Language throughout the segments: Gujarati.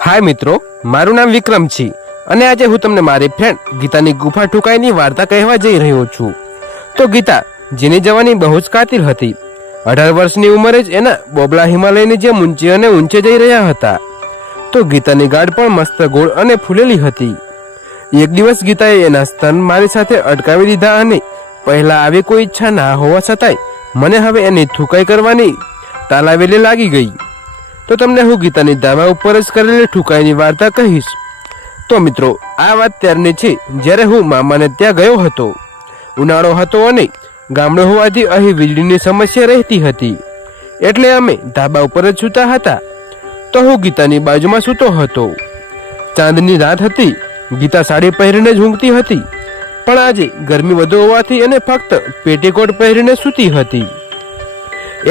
हाय मित्रों, मारू नाम विक्रम छी અને આજે હું તમને મારી ફ્રેન્ડ ગીતાની ગુફા ઠુકાઈની વાર્તા કહેવા જઈ રહ્યો છું। તો ગીતા જેની જવાની બહુ જ કાતિલ હતી। 18 વર્ષની ઉંમરે જ એના બોબલા હિમાલયની જેમ ઊંચે અને ઊંચે જઈ રહ્યા હતા। તો ગીતાની ગાઢ પણ મસ્ત ગોળ અને ફૂલેલી હતી। એક દિવસ ગીતાએ એના સ્તન મારી સાથે અટકાવી દીધા અને પહેલા આવી કોઈ ઈચ્છા ના હોવા છતાંય મને હવે એની ઠુકાઈ કરવાની તાલાવેલી લાગી ગઈ। તો તમને હું ગીતાની ધાબા ઉપર જ કરેલી ઠુકાઈની વાર્તા કહીશ। તો મિત્રો, આ વાત ત્યારની છે જ્યારે હું મામાને ત્યાં ગયો હતો। ઉનાળો હતો અને ગામડું હોવાથી અહીં વીજળીની સમસ્યા રહેતી હતી, એટલે અમે ધાબા ઉપર જ સૂતા હતા। તો હું ગીતાની બાજુમાં સૂતો હતો। ચાંદની રાત હતી। ગીતા સાડી પહેરીને જ ઊંઘતી હતી, પણ આજે ગરમી વધુ હોવાથી એને ફક્ત પેટીકોટ પહેરીને સૂતી હતી।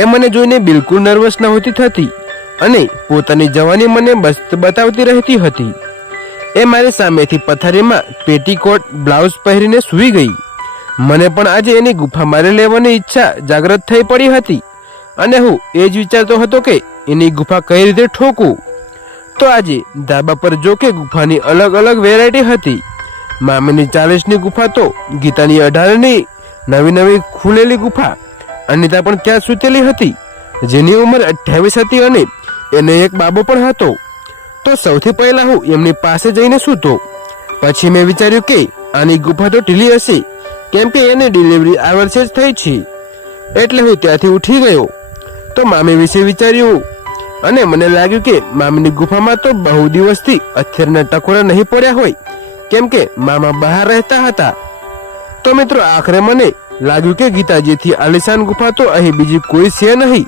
એ મને જોઈને બિલકુલ નર્વસ નહોતી થતી અને પોતાની જવાની મને બતાવતી રહેતી હતી। એ મારી સામેથી પથારીમાં પેટીકોટ બ્લાઉઝ પહેરીને સૂઈ ગઈ। મને પણ આજે એની ગુફા મારી લેવાની ઈચ્છા જાગૃત થઈ પડી હતી અને હું એ જ વિચારતો હતો કે એની ગુફા કઈ રીતે ઠોકું। તો આજે ધાબા પર જો કે ગુફાની અલગ અલગ વેરાયટી હતી। મામીની 40ની ગુફા તો ગીતાની 18ની નવી ખુલેલી ગુફા। અનિતા પણ ત્યાં સૂતેલી હતી, જેની ઉંમર 28 હતી અને એને એક બાબો પણ હતો। તો સૌથી પહેલા હું એમની પાસે જઈને સૂતો। પછી મેં વિચાર્યું કે આની ગુફા તો ઢીલી હશે, કેમ કે એને ડિલિવરી આ વર્ષે જ થઈ છે, એટલે હું ત્યાંથી ઉઠી ગયો। તો મામી વિશે વિચાર્યું અને મને લાગ્યું કે મામીની ગુફામાં તો બહુ દિવસથી અથેરના ટકોરા નહીં પડ્યા હોય, કેમ કે મામા બહાર રહેતા હતા। તો મિત્રો, આખરે મને લાગ્યું કે ગીતાજીથી આલિશાન ગુફા તો અહીં બીજી કોઈ છે નહીં,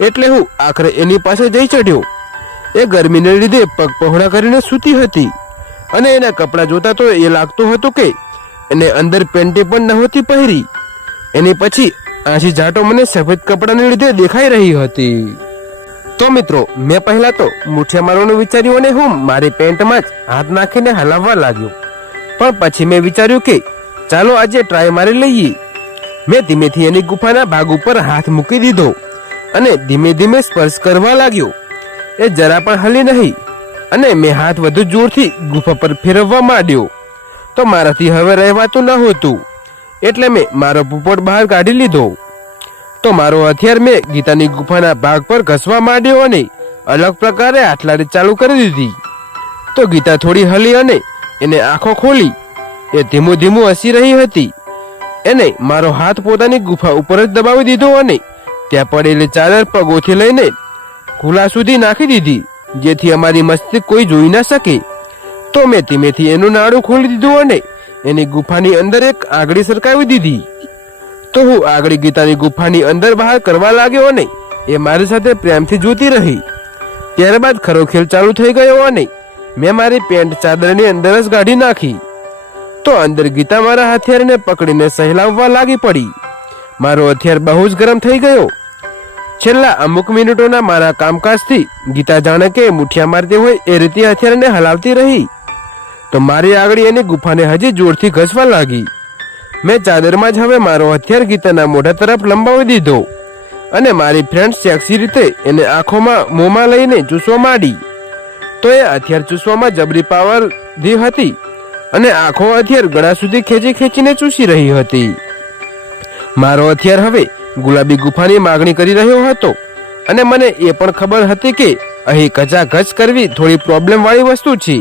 એટલે હું આખરે એની પાસે જઈ ચડ્યો। એ ગરમીને લીધે પગ પહોળા કરીને સૂતી હતી અને એના કપડાં જોતા તો એ લાગતું હતું કે એને અંદર પેન્ટી પણ નહોતી પહેરી। એની પછી આછી જાટો મને સફેદ કપડાને લીધે દેખાઈ રહી હતી। તો મિત્રો, મેં પહેલા તો મુઠિયા મારવાનું વિચાર્યું અને હું મારી પેન્ટમાં જ હાથ નાખીને હલાવવા લાગ્યો, પણ પછી મેં વિચાર્યું કે ચાલો આજે ટ્રાય મારી લઈએ। મેં ધીમેથી એની ગુફાના ભાગ ઉપર હાથ મૂકી દીધો અને ધીમે ધીમે સ્પર્શ કરવા લાગ્યો। એ જરા પણ હલી નહીં અને મેં હાથ વધુ જોરથી ગુફા પર ફેરવવા માંડ્યો। તો મારાથી હવે રહેવાતું ન હોતું, એટલે મેં મારો પોપટ બહાર કાઢી લીધો। તો મારો હથિયાર મેં ગીતાની ગુફાના ભાગ પર ઘસવા માંડ્યો અને અલગ પ્રકારે હાથલારી ચાલુ કરી દીધી। તો ગીતા થોડી હલી અને એને આંખો ખોલી। એ ધીમું ધીમું હસી રહી હતી। એને મારો હાથ પોતાની ગુફા ઉપર જ દબાવી દીધો અને ત્યાં પડેલી ચાદર પગોથી લઈને ખુલા સુધી નાખી દીધી, જેથી અમારી મસ્તી કોઈ જોઈ ના શકે। તો મેં ધીમેથી એનું નાડું ખોલી દીધું અને એની ગુફાની અંદર એક આગળી સરકાવી દીધી। તો હું આગળી ગીતાની ગુફાની અંદર બહાર કરવા લાગ્યો અને એ મારી સાથે પ્રેમથી જોતી રહી। ત્યારબાદ ખરો ખેલ ચાલુ થઈ ગયો અને મેં મારી પેન્ટ ચાદરની અંદર જ કાઢી નાખી। તો અંદર ગીતા મારા હથિયારને પકડીને સહેલાવવા લાગી પડી। મારો હથિયાર બહુ જ ગરમ થઈ ગયો। છેલ્લા અમુક મિનિટોના મારા કામકાજથી ગીતા જાણે કે મુઠિયા મારતી હોય એ રીતે હથિયારને હલાવતી રહી। તો મારી આગળ એની ગુફાને હજી જોરથી ઘસવા લાગી। મેં ચાદરમાં જ હવે મારો હથિયાર ગીતાના મોઢા તરફ લંબાવી દીધો અને મારી ફ્રેન્ડ સેક્સી રીતે એને આંખોમાં મોંમાં લઈને ચૂસવા માંડી। તો એ હથિયાર ચૂસવામાં જબરી પાવરથી હતી અને આંખો હથિયાર ગળા સુધી ખેંચીને ચૂસી રહી હતી। મારો હથિયાર હવે ગુલાબી ગુફાની માગણી કરી રહ્યો હતો અને મને એ પણ ખબર હતી કે અહીં ઘચાઘચ કરવી થોડી પ્રોબ્લેમ વાળી વસ્તુ છે,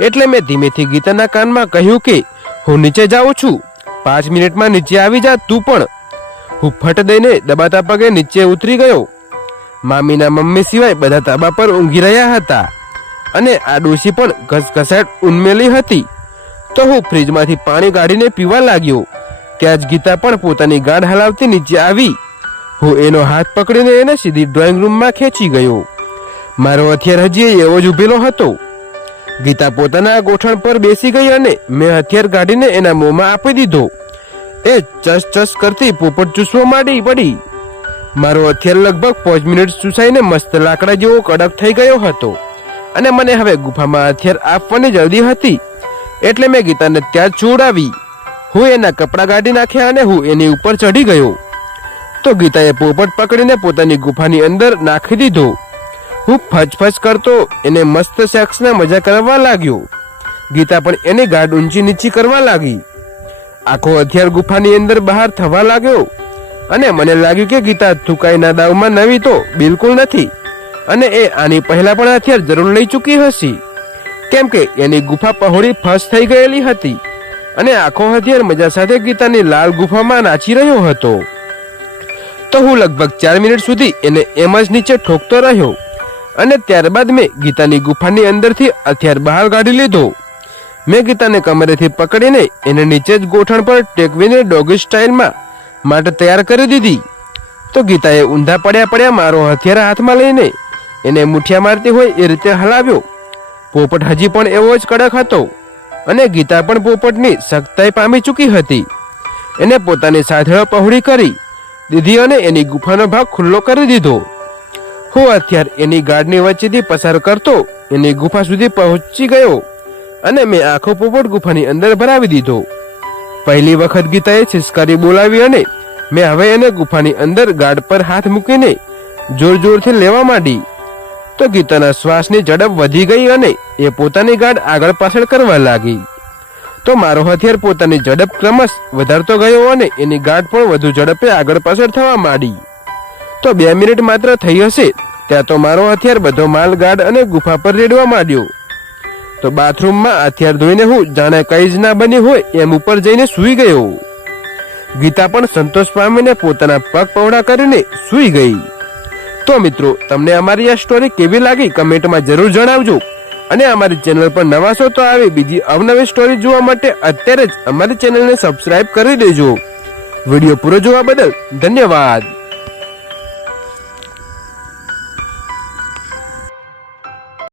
એટલે મેં ધીમેથી ગીતાના કાનમાં કહ્યું કે હું નીચે જાઉં છું, 5 મિનિટમાં નીચે આવી જા તું પણ। હું ફટ દઈને દબાતા પગે નીચે ઉતરી ગયો। મામીના મમ્મી સિવાય બધા ધાબા પર ઊંઘી રહ્યા હતા અને આ ડોશી પણ ઘસઘસાટ ઉન્મેલી હતી। તો હું ફ્રીજમાંથી પાણી કાઢીને પીવા લાગ્યો। ત્યાં જ ગીતા પણ પોતાની ગાંઠ હલાવતી નીચે આવી। હું એનો હાથ પકડીને એને સીધી ડ્રોઈંગ રૂમમાં ખેંચી ગયો। મારો હથિયાર હજી એવો જ ઉભેલો હતો। ગીતા પોતાના ગોઠણ પર બેસી ગઈ અને મેં હથિયાર કાઢીને એના મોંમાં આપી દીધો। એ ચસ કરતી પોપટ ચૂસવા માંડી પડી। મારો હથિયાર લગભગ 5 મિનિટ ચૂસાઈને મસ્ત લાકડા જેવો કડક થઈ ગયો હતો અને મને હવે ગુફામાં હથિયાર આપવાની જલ્દી હતી, એટલે મેં ગીતાને ત્યાં છોડાવી। હું એના કપડાં કાઢી નાખ્યા અને હું એની ઉપર ચડી ગયો। તો ગીતાએ પોપટ પકડીને પોતાની ગુફાની અંદર નાખી દીધો। હું ફચફચ કરતો એને મસ્ત સેક્સના મજા કરવા લાગ્યો. ગીતા પણ એની ગાઢ ઊંચી નીચી કરવા લાગી. આખો હથિયાર ગુફાની અંદર બહાર થવા લાગ્યો અને મને લાગ્યું કે ગીતા થુકાઈના દાવમાં નવી તો બિલકુલ નથી અને એ આની પહેલા પણ હથિયાર જરૂર લઈ ચૂકી હશે, કેમ કે એની ગુફા પહોળી ફસ થઈ ગયેલી હતી અને આખો હથિયાર મજા સાથે ગીતાની લાલ ગુફામાં નાચી રહ્યો હતો. તો હું લગભગ 4 મિનિટ સુધી એને એમ જ નીચે ઠોકતો રહ્યો અને ત્યારબાદ મેં ગીતાની ગુફાની અંદરથી હથિયાર બહાર કાઢી લીધો. મેં ગીતાને કમરેથી પકડીને એને નીચે જ ગોઠણ પર ટેકવીને ડોગી સ્ટાઇલમાં માટે તૈયાર કરી દીધી. તો ગીતાએ ઊંધા પડ્યા મારો હથિયાર હાથમાં લઈને એને મુઠિયા મારતી હોય એ રીતે હલાવ્યો. પોપટ હજી પણ એવો જ કડક હતો અને ગીતા પણ પોપટની સખ્તાઈ પામી ચૂકી હતી. એને પોતાની સાથેળો પહોળી કરી દીધી અને એની ગુફાનો ભાગ ખુલ્લો કરી દીધો. હું હથિયાર એની ગાઢની વચ્ચેથી પસાર કરતો એની ગુફા સુધી પહોંચી ગયો અને મેં આખો પોપટ ગુફાની અંદર ભરાવી દીધો. પહેલી વખત ગીતાએ સિસકારી બોલાવી અને મેં હવે એને ગુફાની અંદર ગાઢ પર હાથ મૂકીને જોર જોરથી લેવા માંડી. તો ગીતાના શ્વાસની ઝડપ વધી ગઈ અને એ પોતાની ગાઢ આગળ પાછળ કરવા લાગી. તો મારો હથિયાર પોતાની ઝડપ ક્રમશ વધારતો ગયો અને એની ગાઢ પણ વધુ ઝડપે આગળ પાછળ થવા માંડી. તો 2 મિનિટ માત્ર થઈ હશે ત્યાં તો મારો હથિયાર બધો માલ ગાઢ અને ગુફા પર રેડવા માંડ્યો. તો બાથરૂમમાં હથિયાર ધોઈને હું જાણે કંઈ જ ના બન્યું હોય એમ ઉપર જઈને સૂઈ ગયો. ગીતા પણ સંતોષ પામીને પોતાના પગ પહોળા કરીને સૂઈ ગઈ. તો મિત્રો, તમને અમારી આ સ્ટોરી કેવી લાગી કમેન્ટમાં જરૂર જણાવજો અને અમારી ચેનલ પર નવા છો તો આવી બીજી અવનવી સ્ટોરી જોવા માટે અત્યારે જ અમારી ચેનલને સબસ્ક્રાઇબ કરી દેજો. વિડીયો પૂરો જોવા બદલ ધન્યવાદ.